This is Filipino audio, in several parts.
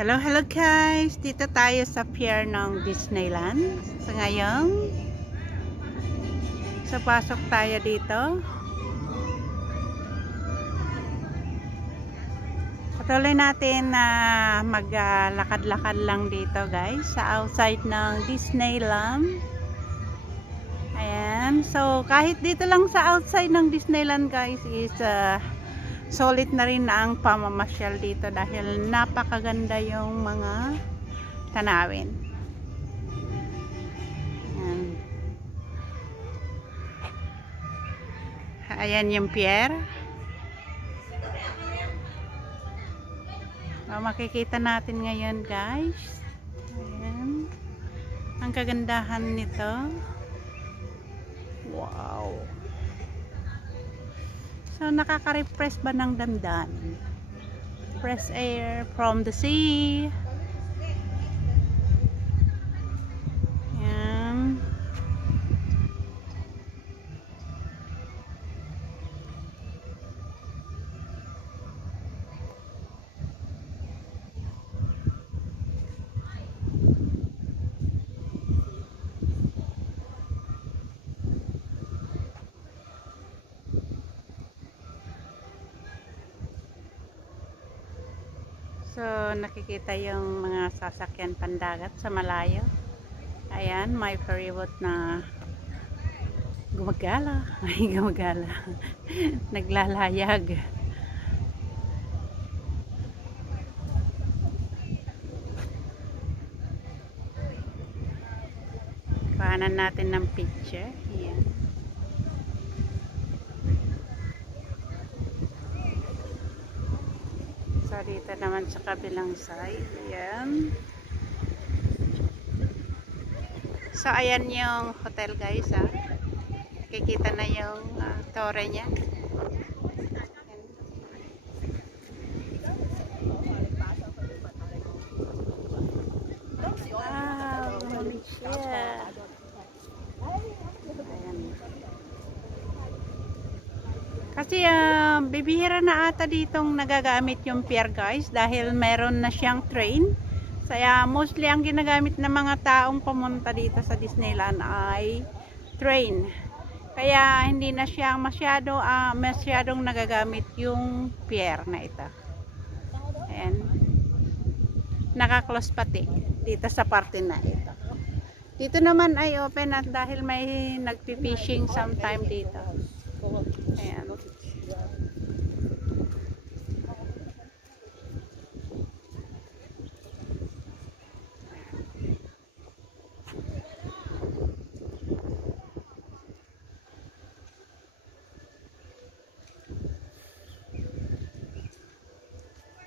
Hello, hello guys! Dito tayo sa pier ng Disneyland. So ngayon, pasok tayo dito. Patuloy natin na maglakad-lakad lang dito guys sa outside ng Disneyland. Ayan. So kahit dito lang sa outside ng Disneyland guys is solid na rin na ang pamamasyal dito dahil napakaganda yung mga tanawin. Ayan yung pier. Makikita natin ngayon guys. Ayan. Ang kagandahan nito. Wow. So, nakaka-refresh ba ng damdamin? Fresh air from the sea. Ayan. So, nakikita yung mga sasakyan pandagat sa malayo. Ayan, may ferryboat na gumagala. Ay, gumagala. Naglalayag. Kuhanan natin ng picture. Ayan. So, dito naman sa kabilang side. Ayan. So, ayan yung hotel guys. Kikita na yung torre niya. Wow, Malaysia. Ayan. Kasi bibihira na ata ditong nagagamit yung pier guys dahil meron na siyang train. Kaya mostly ang ginagamit ng mga taong pumunta dito sa Disneyland ay train. Kaya hindi na siya masyadong nagagamit yung pier na ito. Ayan. Naka-close pati dito sa parte na ito. Dito naman ay open at dahil may nagpi-fishing sometime dito. Ayan.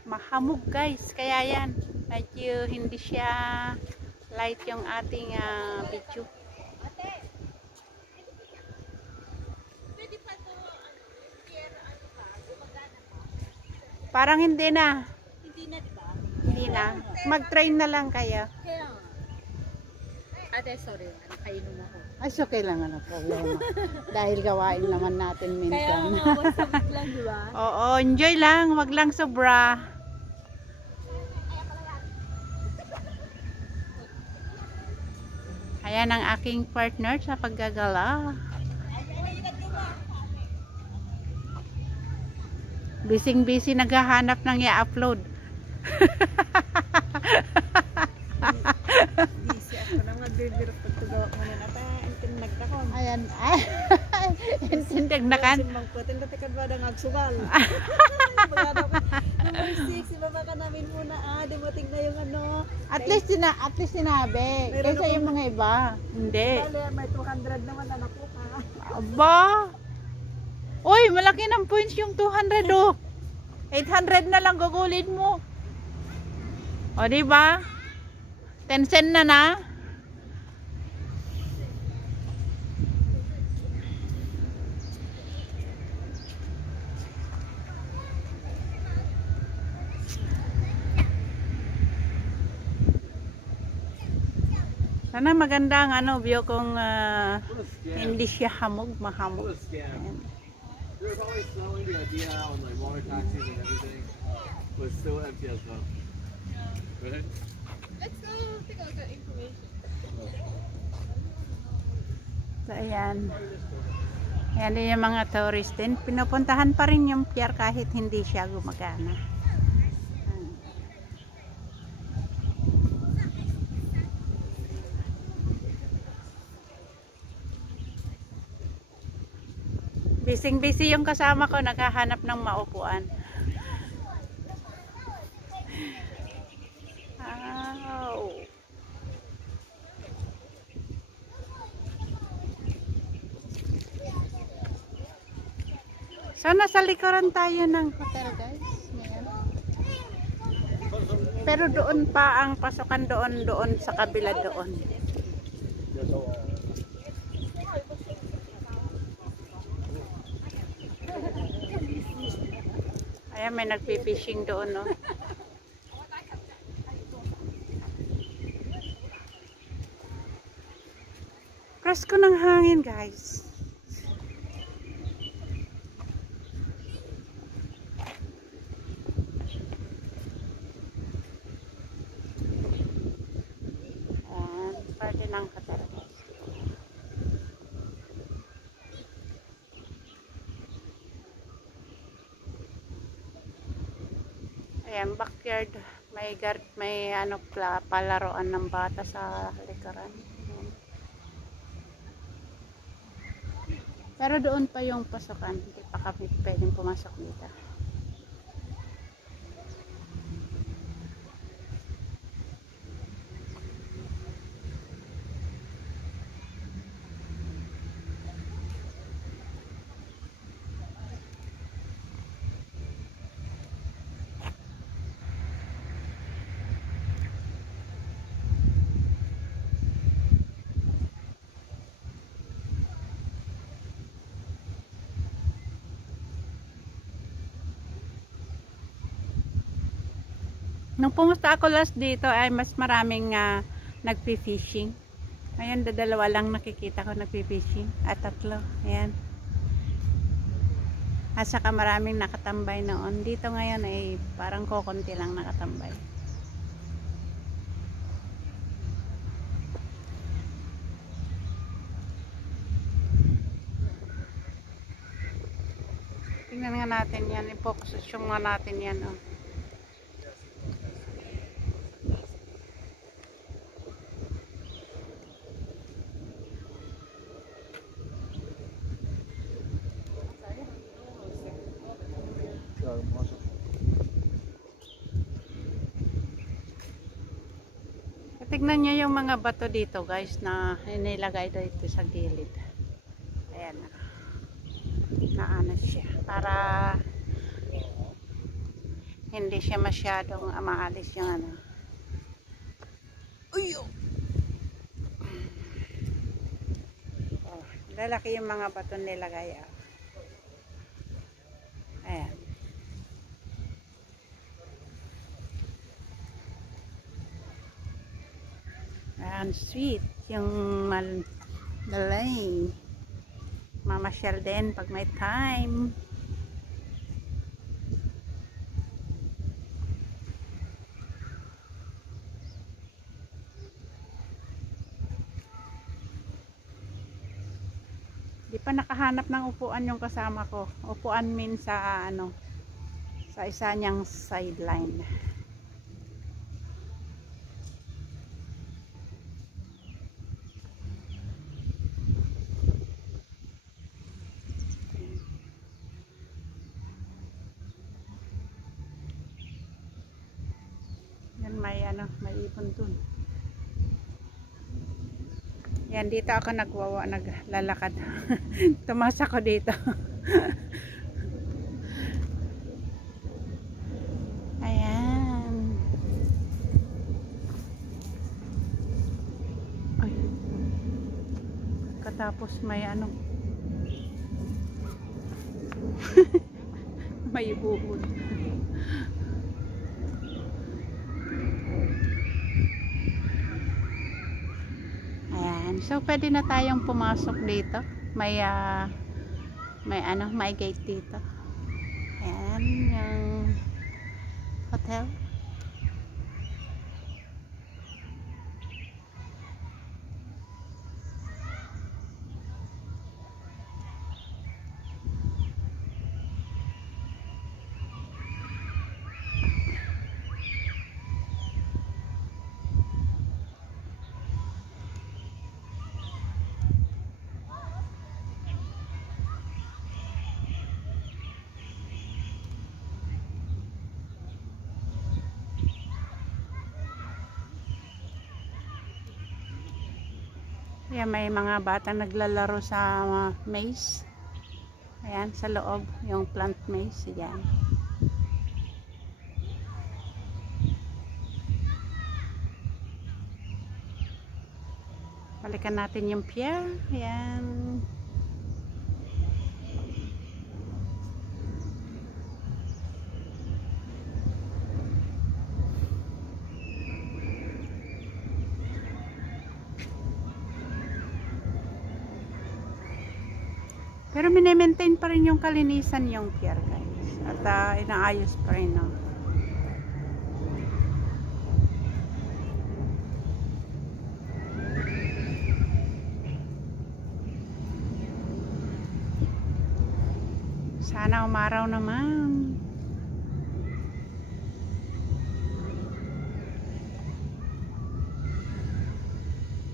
Mahamog guys, kaya yan medyo hindi siya light yung ating video. Parang hindi na. Hindi na, diba? Hindi na. Mag-train na lang kayo. Kaya ate, sorry. Nakainom ako. Ay, okay lang, ano problema. Dahil gawain naman natin minsan. Kaya mawasabit lang, diba? Oo, enjoy lang. Wag lang sobra. Ayan ang aking partner sa paggagala. Busy naghahanap ng i-upload. Busy ako na magbibiro pagtugawa mo na natin. Intinag na ko. Ayan. Intinag na kan. Magputin na tikad ba na ngagsugal. Number 6, ibaba ka namin muna. Dumating na yung ano. At least sinabi. Kaysa yung mga iba. Hindi. May 200 naman na nakuha. Aba. Uy, malaki ng points yung 200 oh. 800 na lang gugulin mo. O, diba? 10 cent na. Sana maganda ang view kung hindi siya mahamog. Ayan. We were probably snowing the idea on like water taxis and everything was still empty as well. Let's go take a look at information. So, ayan. Ayan din yung mga tourist din. Pinupuntahan pa rin yung pier kahit hindi siya gumagana. Busy yung kasama ko, naghahanap ng maupuan. Wow. So, nasa likuran tayo ng hotel, guys. Ayan. Pero doon pa ang pasukan doon sa kabila doon. Ayan, may nagpipishing doon, no? Presko ng hangin, guys. Ayan, parte ng hotel. Ayan, backyard. May ano, palaruan ng bata sa likuran. Ayan. Pero doon pa yung pasukan. Hindi pa kami pwedeng pumasok dito. Nung pumunta ako last dito ay mas maraming nagpi-fishing. Ayan, dalawa lang nakikita ko nagpi-fishing. At tatlo. Ayan. At saka maraming nakatambay noon. Dito ngayon ay parang kokonti lang nakatambay. Tingnan nga natin yan. I-focus yung nga natin yan. Oh. Tignan nyo yung mga bato dito, guys, na inilagay dito sa gilid. Ayan. Naano siya. Para hindi siya masyadong maalis yung ano. Uy! Oh, lalaki yung mga bato nilagay. Ayan. Ayan, sweet. Yung malay. Mamasyal din pag may time. Di pa nakahanap ng upuan yung kasama ko. Upuan means sa ano, sa isa niyang sideline. Yan, may ano, may ipon dun. Yan, dito ako naglalakad. Tumas ako dito. Ayan. Ay. Katapos may ano. May buhod. So pwede na tayong pumasok dito. May ano, may gate dito. Ayan yung hotel. Ayan, may mga bata naglalaro sa maze. Ayan, sa loob, yung plant maze. Ayan. Balikan natin yung pier. Ayan. Pero mini-maintain pa rin yung kalinisan yung pier, guys. At inaayos pa rin, no? Sana umaraw naman.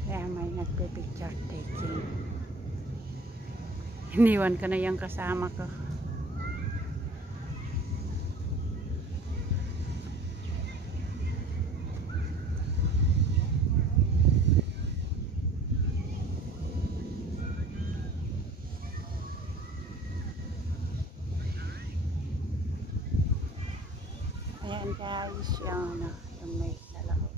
Kaya may nagpe-picture taking. Iniwan ko na yung kasama ko. Ayan guys, yung may dalawa.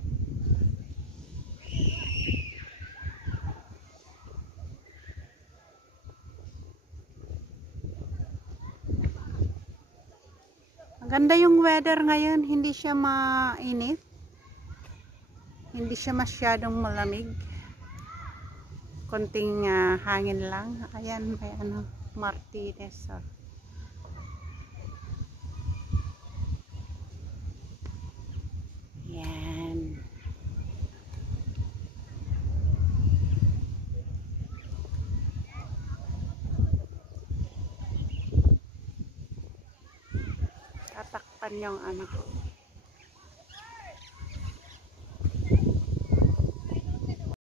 Ganda yung weather ngayon, hindi siya mainit. Hindi siya masyadong malamig. Konting hangin lang. Ayan, may Martinez. Yan. Tatakpan yung